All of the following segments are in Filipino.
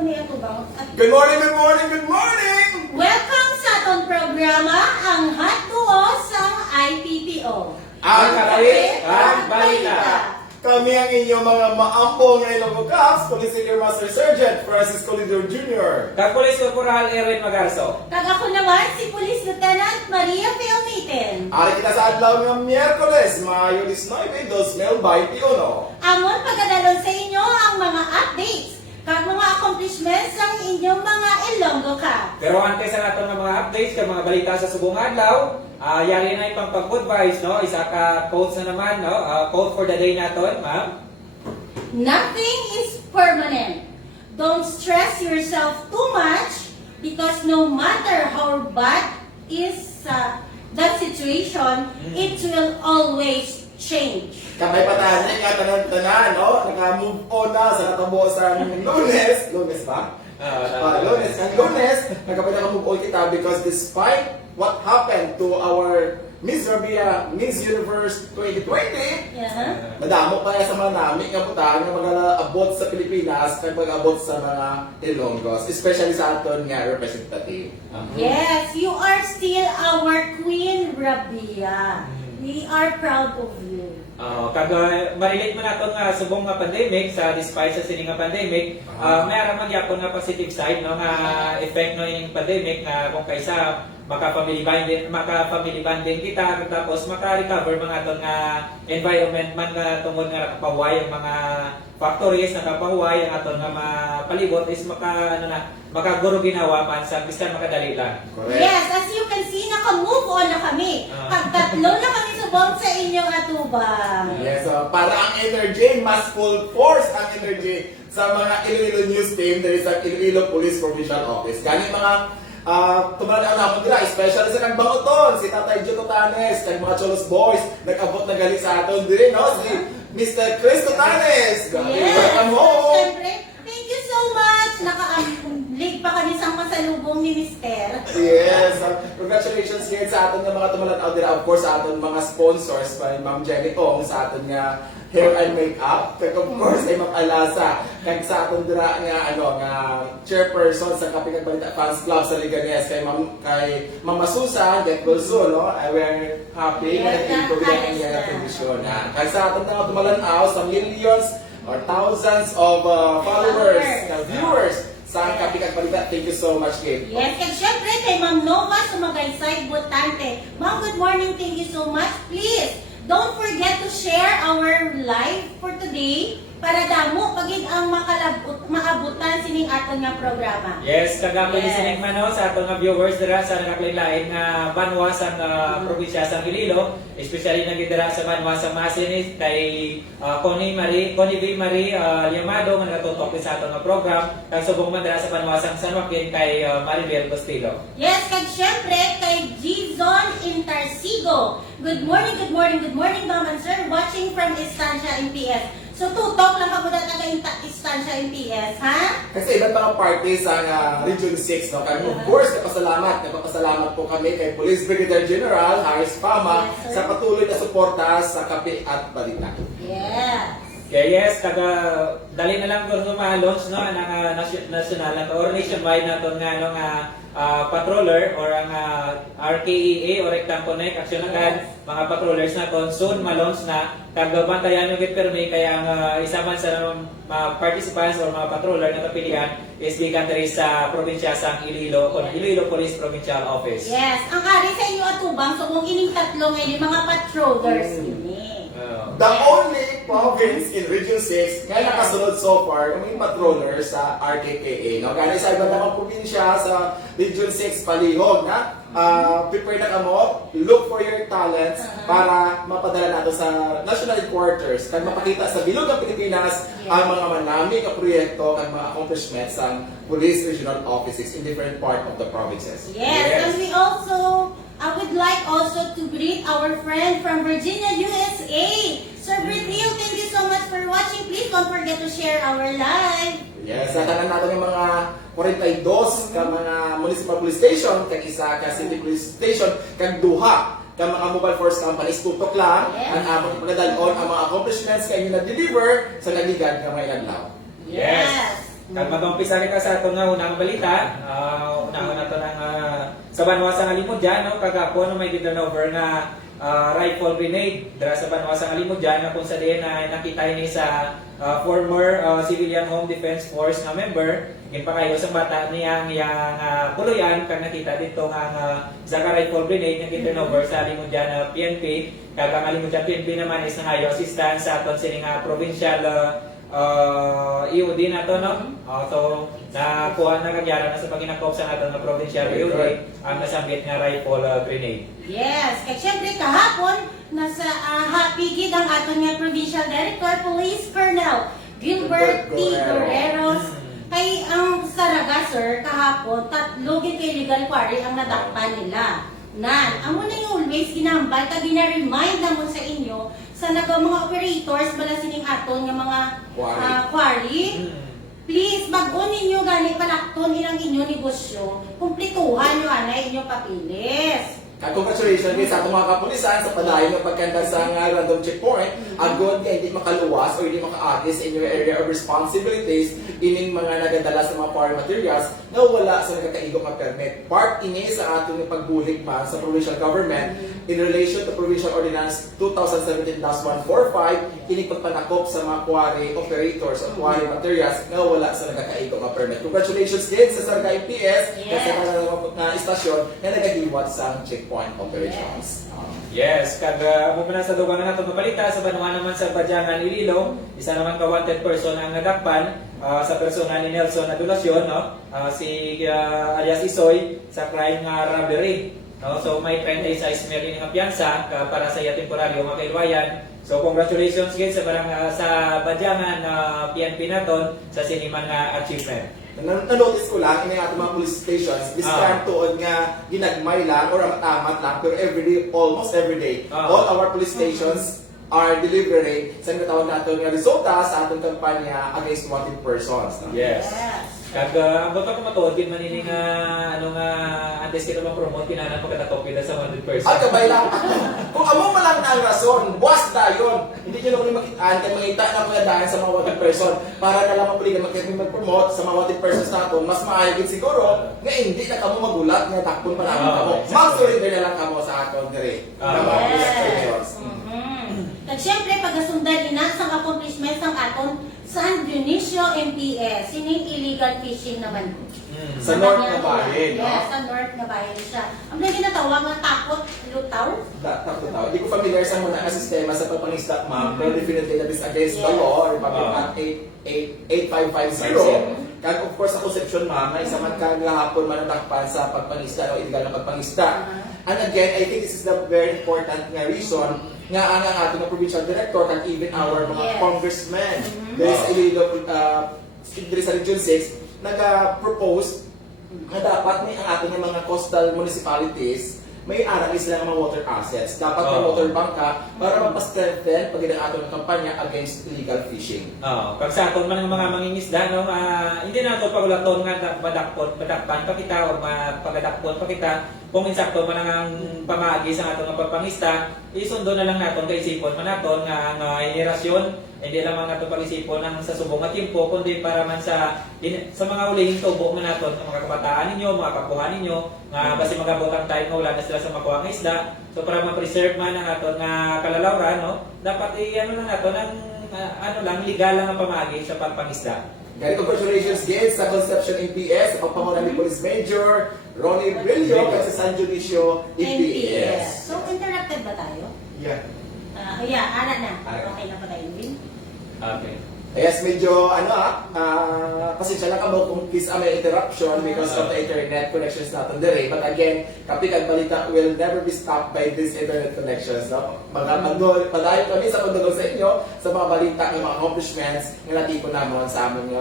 ni ato bang? Good morning, good morning, good morning! Welcome sa atong programa, ang hatuo sa IPPO. Ang Kape Kag Balita. Kami ang inyong mga maambong na Ilonggo Caps, Police Senior Master Sergeant Francisco Lindero Jr. Kag-Police Corporal Erwin Magarso. Kag ako naman si Police Lieutenant Maria UMITEN. Ari kita sa adlaw ng Miyerkules, Mayo 19, 2021. Amon pagadalon sa inyo ang mga updates kag mga accomplishments ng inyong mga Ilonggo Caps. Pero antes sa nato ng mga updates kag mga balita sa subong adlaw, yari na ipang pag-advise, no? Isa ka quotes na naman, no? Quote for the day naton, ma'am. Nothing is permanent. Don't stress yourself too much because no matter how bad is that situation, it will always change. Kamay patahan nga tanan-tanan, no? Naka-move on na sa natabo sa Lunes. Lunes ba? Lunes. Ang Lunes, nagkapit-move on kita because despite what happened to our Miss Rabia, Miss Universe 2020, Yeah. madamo pa sa mga nami nga butang nga mag-abot sa Pilipinas kag mag-abot sa mga Ilonggos, especially sa aton nga representative. Yes, you are still our Queen Rabia. We are proud of you. Kag ma-relate mo nato nga subong nga pandemic sa despite sa sining nga pandemic, may ara man gyapon nga positive side, no, nga effect no yung pandemic nga kung kaysa maka-family bonding kita, tapos maka-recover mga aton nga environment man nga tungod nga nakapahuway ang mga factories, nakapahuway ang aton nga mapalibot is makaguro ginawa man sa biskan makadali lang. Correct. Yes, as you can see, naka-move on na kami. Pagtatlo na kami subong sa inyong atubang. Yes, para ang energy, mas full force ang energy sa mga Iloilo News team dahil sa Iloilo Police Provincial Office. Gani mga tumalan ang naman nila, especially sa nagbangoton, si Tatay Joe Totanes, kag mga Cholos Boys, nag-abot na gali sa aton din, no? Si Mr. Chris Totanes. Yes, Welcome home! siyempre, thank you so much. Naka-lig pa kami sa masalubong ni Mister. Yes, congratulations ngayon sa aton nga mga tumalanaw din, of course sa aton mga sponsors pa Ma'am Jenny Ong sa aton nga hair and makeup, kag of course ay Ma'am Alasa, kag sa aton dira nga nga chairperson sa Kape Kag Balita Fans Club sa Liganes kay Ma'am Masusa, Get Bolso, no? We're happy Yes, na ito bilang nga tradisyon. Kag sa aton nga tumalanaw sa millions or thousands of followers, viewers sa Kape Kag Balita. Thank you so much, Kate. Yes, and syempre kay Ma'am Nova Sumagaysay Botante. Ma'am, good morning. Thank you so much. Please, don't forget to share our live for today para damo pagid ang maabutan sining aton nga programa. Yes, kagamo listening man no, sa aton nga viewers dira sa nakakailain nga banwa sa probinsya sa Iloilo, especially na dira sa banwa sa Masinis kay Connie V. Marie Yamado nga natutok sa aton nga program, kag subong man dira sa banwa sa San Joaquin kay Maribel Costello. Yes, kag syempre kay Gizon Intarsigo. Good morning, good morning, good morning, ma'am and sir. Watching from Estancia MPS. So, tutok lang ako na taga-Estancia MPS, ha? Kasi iba't mga parties sa Region 6, no? Kaya of course, nagpapasalamat po kami kay Police Brigadier General Harris Fama Yes, sa patuloy na suporta sa Kape at Balita. Yes. Okay, yes, dali na lang doon ma-launch no ang national or nationwide na to nga patroller or ang RKEA or Rectang Connect action agad mga patrollers na to soon ma-launch na kag bantayan yung permi kaya ang isa man sa mga participants or mga patroller na napilihan is gikan diri sa probinsya sa Iloilo o Iloilo Police Provincial Office. Yes. Ang ari sa inyo atubang, so kung ining tatlo ngayon, mga patrollers ini. The only province in Region 6 nga nakasunod so far yung patroller sa RKKA. No? Gani sa iba namang probinsya sa Region 6 palihog na prepare na kamo, look for your talents para mapadala nato sa national headquarters kag mapakita sa bilog ng Pilipinas ang mga manaming na proyekto kag mga accomplishments sa police regional offices in different part of the provinces. Yes. And we also, I would like also to greet our friend from Virginia, USA. Sir Britnil, thank you so much for watching. Please don't forget to share our live. Yes, natanan natin yung mga 42 ka mga municipal police station, kag isa ka city police station, kag duha ka mga mobile force companies. Tutok lang ang among pagdalon ang mga accomplishments kay na deliver sa nagigad nga may adlaw. Yes. Kag mag-umpisa ka sa aton nga unang balita, unang na to ng sa Banwasang Alimudyan, no, kagapon may giturnover nga rifle grenade dira sa Banwasang Alimudyan na kung sa diyan na nakita ni sa former civilian home defense force nga member ginpakayo sa bata niyang puluyan kag nakita dito nga sa rifle grenade nga giturnover sa Alimudyan PNP kag ang Alimudyan PNP naman is nangayo assistance sa aton sining provincial EOD na to, no? So, nakuha na kagyara na sa paginakop sa natin na provincial EOD ang nasambit nga rifle grenade. Yes, kaya syempre kahapon, nasa happy gig ang aton nga Provincial Director, Police Colonel Gilbert T. Guerreros. Kay ang Saraga, sir, kahapon, tatlogin kay legal quarry ang nadakpan nila. Amo na yung always ginambal, kag gina-remind naman sa inyo, sa mga operators, bala sining aton nga mga quarry. Please, mag-on ninyo gani palakton ilang inyo negosyo, kumplituhan nyo anay inyong papilis. Congratulations sa atong mga kapulisan sa padayon ng pagkanta sa random checkpoint. Agod nga hindi makaluwas o hindi makaagis sa inyong area of responsibilities ining mga nagadala sa mga foreign materials na wala sa nagkakaigong nga permit. Part ini sa atong pagbulig pa sa provincial government in relation to Provincial Ordinance 2017-145 ining pagpanakop sa mga quarry operators o quarry materials na wala sa nagkakaigong nga permit. Congratulations din sa Sarga IPS at sa mga istasyon na nagahiwat sa checkpoint operations. Yes, kag muna sa dugang nato nga balita sa Banwa naman sa Badyangan Iloilo, isa naman ka wanted person ang nadakpan sa persona ni Nelson Adulasyon, no? Si alias Isoy sa crime nga robbery. No? So may 36 million nga piyansa para sa iya temporaryo nga kailwayan. So congratulations guys sa barang sa Badyangan PNP naton sa siniman nga achievement. Na-notice ko lang, yung ating mga police stations, this time tuod nga ginagmay lang or amat-amat lang, pero everyday, almost everyday, all our police stations are delivering sa natawag natin nga resulta sa atong kampanya against wanted persons. No? Yes. Kag ang bata ko matuod kin manini nga ano nga antes kita ma-promote kinahanglan pagkatakop kita sa 100%. At kabay lang ako. Kung amo man lang na ang rason, buwas dayon. Hindi niyo na makitaan kay mangita na mga daan sa mga wanted person para na lang mapuligan mag-promote sa mga wanted persons nato. Mas maayo gid siguro nga hindi na kamo magulat nga takpon pa namin kamo. Mag-surrender na lang kamo sa aton diri. Kag syempre pagasundan ina sa accomplishments ng aton San Dionisio MPS, sining illegal fishing naman. Sa North na bayan, no? Yes, sa North na bayan siya. Ang may ginatawag nga takot, lutaw? Takot. Hindi ko familiar sa mga sistema sa pagpangisda, ma'am, pero definitely that is against the law, Republic Act 8550. Kag of course sa conception, ma'am, na isa man kang lahapon manatakpan sa pagpangisda o illegal na pagpangisda. And again, I think this is the very important nga reason nga ang ating provincial director and even our mga congressmen there is Iloilo there sa Region 6 nag-propose na dapat may ang ating mga coastal municipalities may arami sila ng mga water assets. Dapat may water bank ka para mapastrengthen pag ang atong kampanya against illegal fishing. Pag sa aton man ng mga mangingisda, no, hindi na ito pagulaton nga badakpan pa kita o pagadakpon pa kita kung insakto man ang pamagi sa aton nga pagpangista, isundo na lang naton kay isipon man naton nga ang henerasyon hindi lamang nato pag-isipon ng sa subong nga tiempo kundi para man sa mga ulihing tubo man naton ang mga kabataan ninyo, mga kapuhan ninyo nga basi magabot ang time nga wala na sila sa makuha nga isda. So para ma-preserve man ang aton nga kalalawran, no, dapat ano lang naton ang legal lang ang pamagi sa pagpangisda. Congratulations again sa Conception MPS, sa pagpangunan ni Police Major Ronnie Brillo at sa San Dionisio MPS. So interrupted ba tayo? Yeah. Ana na. Okay na pa tayo, Win? Okay. Yes, medyo pasensya lang kamo kung may interruption because of the internet connections natin dire. But again, Kape Kag Balita will never be stopped by these internet connections. No? Padayon kami sa pagdugol sa inyo sa mga balita ng mga accomplishments na natipon naman sa aming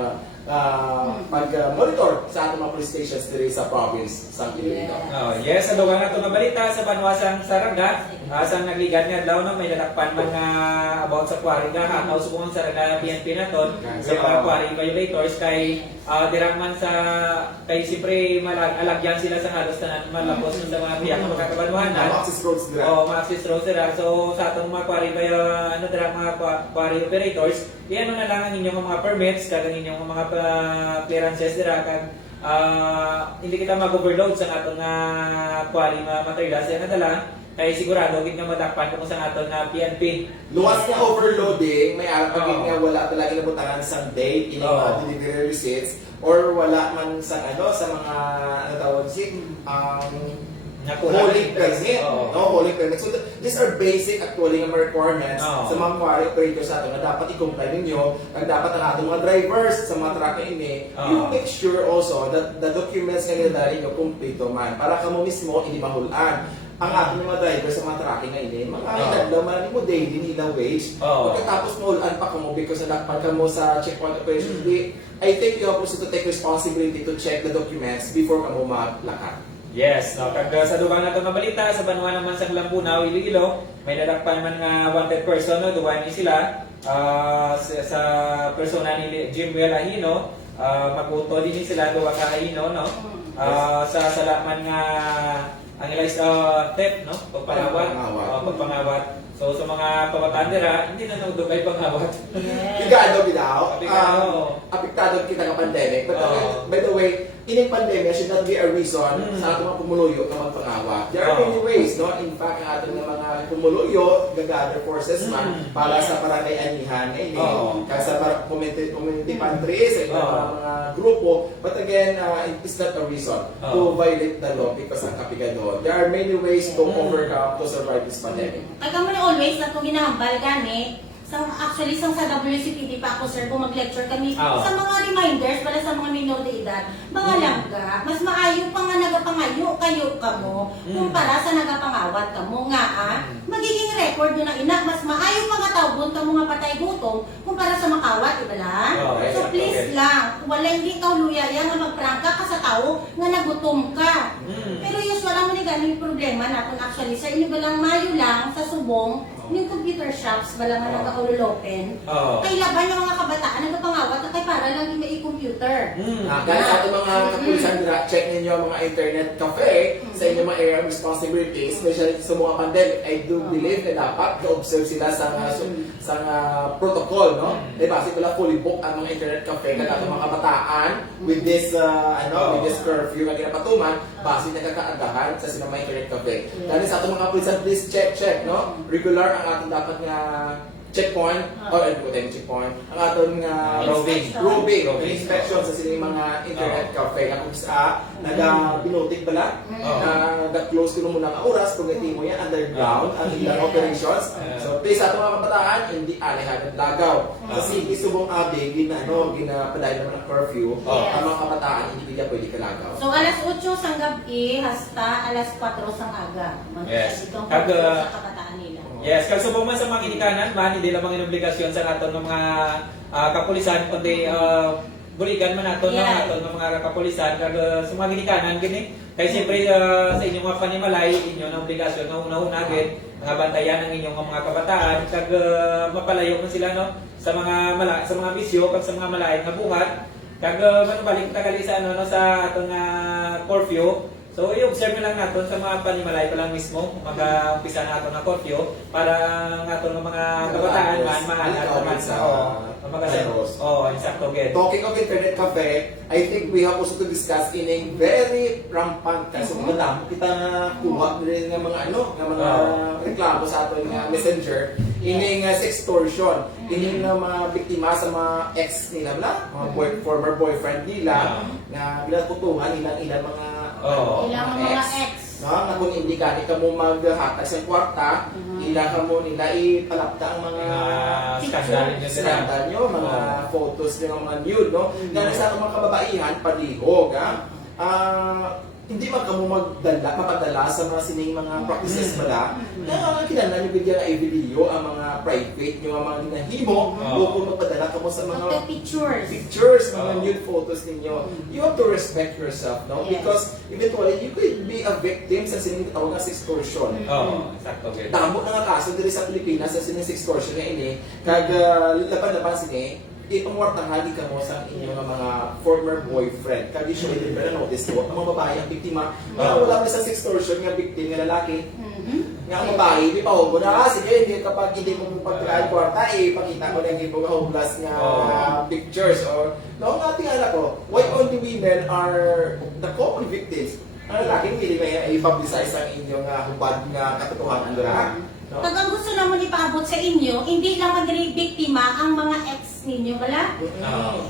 pag-monitor sa ating mga police stations dire sa province sa Iloilo. Yes, sa dugang nato nga balita sa Banwasang Saraga, Sa nagligan nga daw no, may nadakpan man nga about sa quarry nga hataw subong sa PNP naton sa mga quarry violators kay dirang man sa kay siyempre alagyan sila sa halos tanan malapos sa mga biyak nga magkakabanuhanan. Access roads dira. Access roads dira. So sa atong mga quarry dirang mga quarry operators, iano na lang ang inyong mga permits kag ang inyong mga clearances dira kag hindi kita mag-overload sa atong quarry materials yan na dala kay sigurado gid nga madakpan kung sa aton nga PNP. Luwas na overloading, may pagit nga wala talaga nabutangan sa date in delivery receipts or wala man sa sa mga tawag hauling permit. Hauling permit. So these are basic actually nga requirements sa mga quarry operators sa atin na dapat i-comply ninyo at dapat ang ating mga drivers sa mga truck ini you make sure also that the documents nga nila ninyo kumpleto man para kamo mismo hindi mahulaan ang ating mga drivers sa mga tracking na ini, mga inadlaman mo daily nila wage. Pagkatapos mahulaan pa kamo because nadakpan ka mo sa checkpoint operation, I think you have also to take responsibility to check the documents before ka mo maglakad. Yes, no, kag sa dugang nato nga balita sa banwa naman sa Lambunaw, Iloilo, may nadakpan man nga wanted person no, duwan ni sila sa persona ni Jimwell Ahino, maguto din sila duwa ka Ahino no. Sa salaman nga ang ilay theft no, pagpangawat. So sa mga kabataan dira, hindi na nagdugay pangawat. Pigado bitaw. Apektado kita ng pandemic. But by the way, ining pandemic should not be a reason sa ating mga pumuluyo na magpangawat. There are many ways, no? In fact, ang ating mga pumuluyo, gagather forces man para sa paranay-anihan ngayon. Kaya sa community pantry, sa ibang mga grupo. But again, it is not a reason to violate the law because ang kapigado. There are many ways to overcome, to survive this pandemic. Always na itong ginahambal gani. Actually, sa WCPD pa ako, sir, kung mag-lecture kami, sa mga reminders, para sa mga minor de edad, mga langga, mas maayo pa nga nagapangayo kayo kamo, kumpara sa nagapangawat kamo nga, magiging record doon na ina, mas maayo pa nga tawgon kamo nga patay gutom, kumpara sa makawat, iba lang? So please lang, wala hindi ka luyaya nga magprangka ka sa tao nga nagutom ka. Pero usual ang mga ganang problema natin actually, sir, inyo ba lang mayo lang sa subong, yung computer shops, wala nga nagka-open. Kay laban yung mga kabataan, nagpapangawat na kay para lang yung may computer. Kaya sa ating mga kapulisan, check ninyo ang mga internet cafe sa inyong mga area of responsibility, especially sa mga pandemic. I do believe na dapat ka-observe sila sa protocol, no? Diba? Kasi wala fully booked ang mga internet cafe kaya mga kabataan with this with this curfew na ginapatuman, base na kakaagahan sa mga internet cafe. Dahil sa ating mga kapulisan, please check, no? Regular ang ating dapat nga checkpoint checkpoint ang ating roving inspection sa sining mga internet cafe na kung sa nag-binotik pala nag-close ko muna ang oras kung hindi mo yan underground ang ilang operations. So please sa mga kabataan hindi alihan at lagaw sa city subong abi ginapaday naman ang curfew ang mga kabataan hindi nila pwede kalagaw. So alas 8 sang gabi hasta alas 4 sang aga. Itong sa kabataan nila. Yes, kag subong man sa mga ginikanan man hindi lamang inobligasyon sa naton ng mga kapulisan kundi buligan man naton ng aton ng mga kapulisan kag sa mga ginikanan gini kay siyempre sa inyong mga panimalay inyo na obligasyon na una-una gid nga bantayan ang inyong mga kabataan kag mapalayo man sila no sa mga bisyo kag sa mga malayo nga buhat kag manubalik ta kali sa sa aton curfew. So, i-observe lang natin sa mga panimalay pa lang mismo, mag-umpisa na natin ng curfew para natin ng mga kabataan man, mahalat naman sa insakto again. Talking of internet cafe, I think we have also to discuss in a very rampant kasi madam kita kuha rin ng mga mga reklamo sa ating messenger ining sextortion ining mga biktima sa mga ex nila mga former boyfriend nila na pinaputungan ilang mga ilang mga ex na kung hindi ka mo maghatag sa kwarta ilang ka mo nila ipalapta ang mga skandal nyo, mga photos ng mga nude, no? Dahil sa mga kababaihan, palihog, hindi man kamo mapadala sa mga sining mga practices pala. Kaya kinahanglan nyo bigyan na i-video ang mga private nyo, ang mga ginahimo, o kung magpadala kamo sa mga pictures, mga nude photos ninyo. You have to respect yourself, no? Yes. Because eventually, you could be a victim sa sining tawag nga extortion. Sakto. Damo na nga kaso diri sa Pilipinas sa sining extortion nga ini, kag laban-laban sini, ipamwartahan ka mo sa inyong mga former boyfriend. Kag usually, din ba na-notice ko, ang mga babae ang biktima, wala na sa extortion nga victim nga lalaki. Nga ang babae, di pa hubo na, sige, hindi kapag hindi mo pagkaan kwarta, pakita mo na yung ibang homeless nga pictures. Or, no, nga tingala ko, why only women are the common victims? Ang lalaki, hindi na i-publicize ang inyong hubad nga katotohanan doon. No? Pag ang gusto naman ipaabot sa inyo, hindi lang maging biktima ang mga ex ninyo, wala?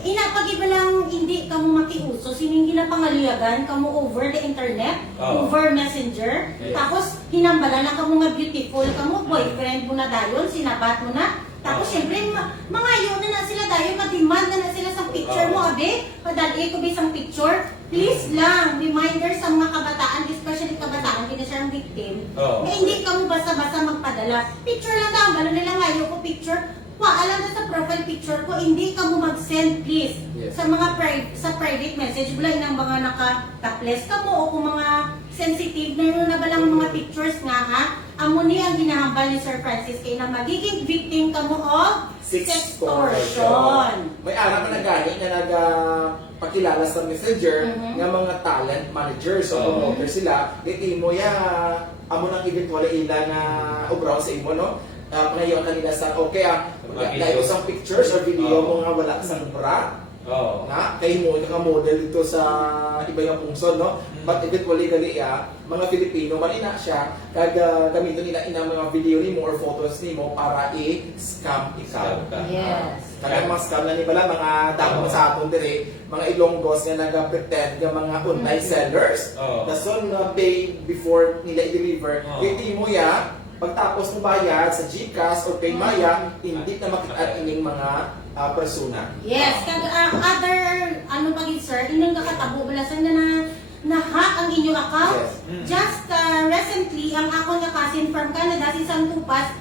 Inapag iba lang hindi kamo makiuso, sining ginapangaluyagan kamo over the internet, over messenger, tapos hinambala na kamo nga beautiful, kamo boyfriend mo na dayon, sinabat mo na, tapos syempre mga yun na sila dayon, ma-demand na sila sa picture mo, abe, padali ko bisang picture. Please lang, reminder sa mga kabataan, especially kabataan, hindi na siya ang victim, na hindi ka mo basta-basta magpadala. Picture lang daw, gano'n nila nga, ayoko picture. Alam na sa profile picture ko, hindi ka mo mag-send, please. Yes. Sa mga sa private message, bulay ng mga naka-topless ka mo, o kung mga sensitive na balang mga pictures nga, ha? Amo niya ang ginahambal ni Sir Francis kay na magiging victim ka mo of sextortion. May araw na nagani na nagpakilala sa messenger ng mga talent managers o promoters sila. Iti mo ya, amo nang eventual ilang ubraw sa imo, no? Panayon kanila sa, okay, layo sang pictures or video mo nga wala sang bra. Na, kay mo ka model dito sa iba yung pungsod, no? But eventually gali mga Filipino malina siya kag gamiton nila inang mga video nimo or photos nimo para i-scam ikaw. Yes. Kaya mga scam na ni bala mga damo sa aton dire, mga Ilonggos nga nag-pretend nga mga online sellers. Dason pay before nila i-deliver. Iti mo ya pagtapos mo bayad sa GCash or Paymaya, hindi na makita ining mga persona. Yes, kag other ano pa gid sir, inyong kakatabo balasan na hack ang inyong account. Yes. Just recently ang ako nga cousin from Canada si Santupas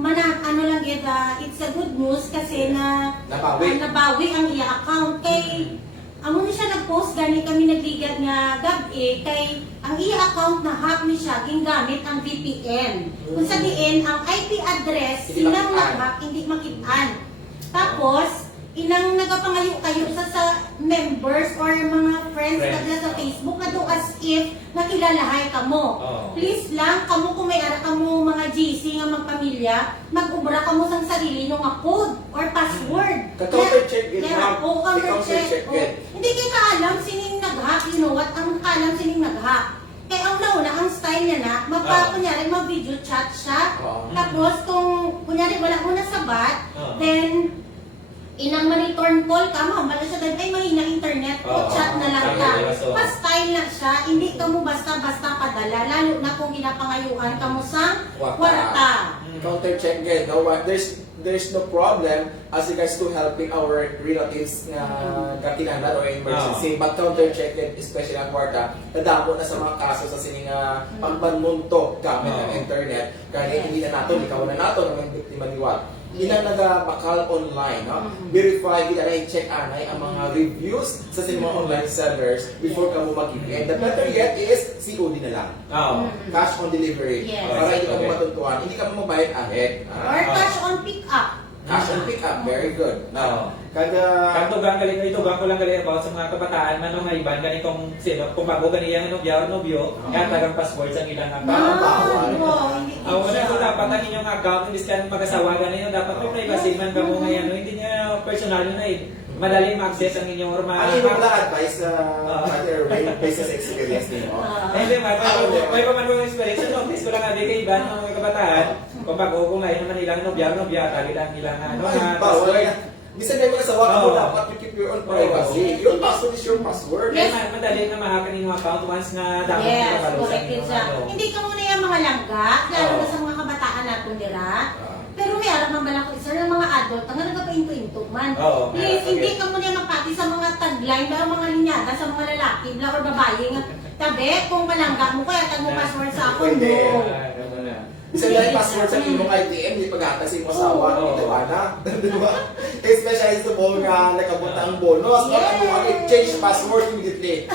ano lang gid it's a good news kasi na nabawi ang iya account kay amo ni siya nag-post gani kami nagligad nga gabi kay ang iya account na hack ni siya gingamit ang VPN. Kung sabihin ang IP address sinang nag-hack hindi makitaan. Tapos inang nagapangayo-kayo sa members or mga friends kadla sa Facebook na do as if nakilalahay kamo. Please lang kamo kung may ara kamo mga GC nga magpamilya, mag-ubra kamo sang sarili nyo nga code or password. Counter-check it. Counter-check. Hindi kayo kaalam sining nag-hack, you know what? Ang kaalam sining nag-hack. Kaya ang nauna, ang style niya na, kunyari mag-video chat siya. Tapos kung kunyari wala mo na sabat, then inang ma-return call ka, mahambala siya dahil ay mahina internet o chat na lang ka. Pa-style na siya, hindi ka mo basta-basta padala, lalo na kung ginapangayuhan ka mo sa kwarta. Counter-check it. No, there's no problem as regards to helping our relatives na kakinahanglan or emergency. But counter-check it, especially ang kwarta, nadamo na sa mga kaso sa sining pagbanmunto gamit ng internet. Kaya hindi na nato, ikaw na nato ng biktima niwat. Inang nagabakal online, no? Verify, check anay ang mga reviews sa mga online sellers before ka mo mag-give. And the better yet is COD na lang. Cash on delivery. Yes. Para hindi ka mo matuntuan, hindi ka mo mabayad ahead. Or cash on pick-up. Cash on pick-up, very good. Kantugang ko lang galing about sa mga kabataan man nga iban ganitong sino kung bago ganiyang nobyo, kaya tagang password sa ilang account. Wala ko dapat ang inyong account hindi sila mag-asawa ganito dapat may privacy man kamo ngayon hindi niya personal na madaling ma-access ang inyong or Ano yung mga advice based sa experience niyo? Hindi, may pamanong experience. Notice ko lang nga, kay iban ng mga kabataan, kung bago ngayon naman ilang nobya, kagilang ilang bawal yan. Bisan kayo mag-asawa mo, dapat you keep your own privacy. Your password is your password. Yes, madali na mahakan yung account once na dapat correct siya. Hindi ka muna yung mga langga, lalo na sa mga kabataan natin nila. Pero may aram naman ako, sir, ng mga adult, nga nagpapainto-into man. Please, hindi ka muna magpati sa mga nag-line ba ang mga linyada sa mga lalaki, bla or babae nga. Tabi, kung malangga mo kaya tag mo password sa ako, Pwede. no. Isa dahil password sa imong ITM, di pagkata sa imong asawa, Oo. di ba na? Di ba? Especially sa mga nakabunta ang bonus, no? Ano ang change password immediately.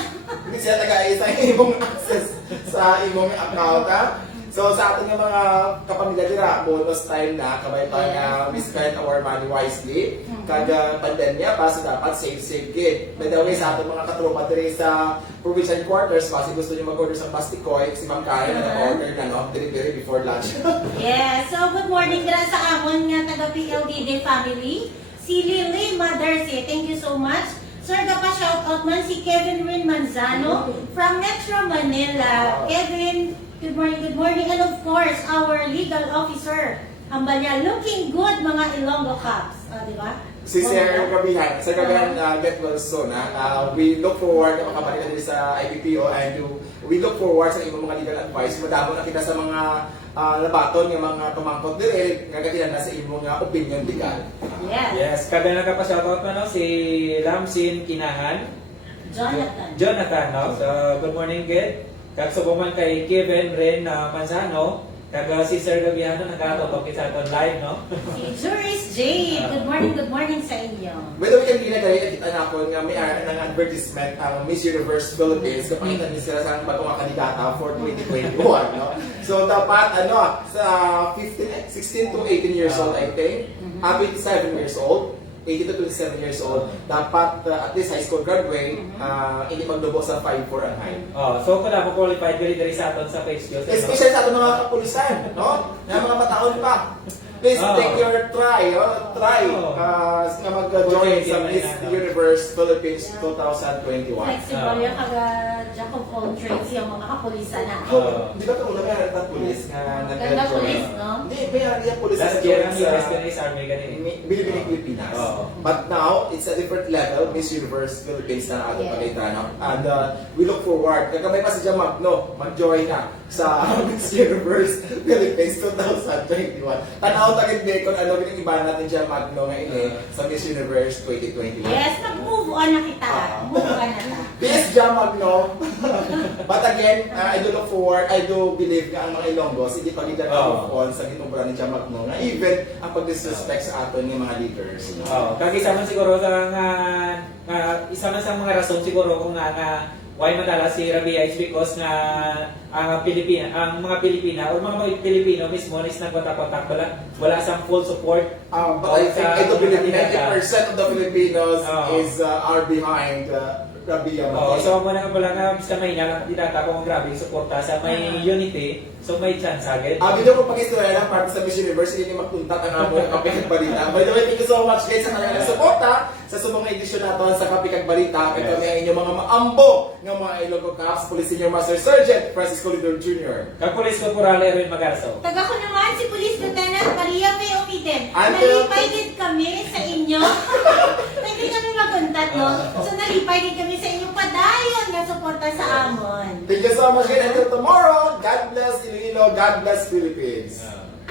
Hindi siya taga-isa imong access sa imong account, ha? So sa ating mga kapamilya dira, bonus time na, kabay pa nga we spend our money wisely. Kada pandemya pa, so dapat save gid. By the way, sa ating mga katropa diri sa provincial quarters, kasi gusto niyo mag-order sa Pastikoy, si Ma'am Karen na nag-order na, no? Delivery before lunch. Yes, so good morning dira sa amon nga taga PLDD family. Si Lily Madarse, thank you so much. Sir, pa shout out man si Kevin Rin Manzano from Metro Manila. Kevin, good morning. And of course, our legal officer, Hambalya, looking good mga Ilonggo Caps. Di ba? Si Sir Gabihan. Sir Gabihan, get well soon. We look forward na makabalik din sa IPPO and we look forward sa ibang mga legal advice. Madamo na kita sa mga nabaton, yung mga pamangkot din, kagatinan na sa ibang opinion legal. Yes. Yes, kada nagpa-shoutout mo, no? Si Ramsin Kinahan. Jonathan, no? So, good morning, Ged. Kagsubuman kay Kevin Ren Manzano. Kaga si Sir Gabiano nagkatotok sa aton live, no? Si Juris J, good morning sa inyo. By the way, kanina kaya kita na ako nga may ng advertisement ang Miss Universe Philippines kapag ni sila sa bagong mga kandidata for 2021, no? So dapat sa 16 to 18 years old, I think, 27 years old, 18 to 27 years old, dapat at least high school graduate, hindi magdubo sa 5'4" ang height. Oh, so kung na qualified diri sa aton sa page Diyos. Especially sa ating mga kapulisan, no? Na mga mataon pa. Please take your try nga mag-join sa Miss Universe Philippines 2021. Flexible yung kaga jack of all trades yung mga kapulisan na. Di ba ito una may harap ng pulis nga Ganda pulis, no? Hindi, may harap ng pulis Last year ang US Police Army ganun. Bilibining Pilipinas. But now, it's a different level, Miss Universe Philippines na ating pagkaitan. And we look forward. Kagamay pa si Jamag, no? Mag-join na sa Miss Universe Philippines 2021. Tanaw tagid din kung ano rin iba natin siya Magno ngayon sa Miss Universe 2021. Yes, mag-move on na kita. Move on na ta. Please, Magno. But again, I do look forward, I do believe nga ang mga Ilonggos, hindi pa nila move on sa ginubra ni Magno nga even ang pag-disrespect sa aton ng mga leaders. Kag isa man siguro sa isa man sa mga rason siguro kung why madalas si Rabia is because ang mga Pilipina o mga Pilipino mismo is nagkontak-kontak wala sang full support. But I think I do believe 90% of the Filipinos are behind Rabia. So mo na pala nga sa may lang ditata kung grabe suporta sa may unity, so may chance agad. Video ko pag-istorya lang para sa Miss University ni magtuntat ang among Kape Kag Balita. By the way, thank you so much guys sa kanilang suporta sa subong edisyon naton sa Kape Kag Balita. Ito may inyong mga maambo ng mga Ilonggo Caps, Police Senior Master Sergeant Francisco Lindero Jr. Kag-Police Corporal Erwin Magarso. Taga ko naman si Police Lieutenant Maria May UMITEN. Until- Nalipay din kami sa inyo. Hindi kami maguntat, no? So nalipay din kami sa inyong padayon na suporta sa amon. Thank you so much again. Until tomorrow, God bless Iloilo, God bless Philippines.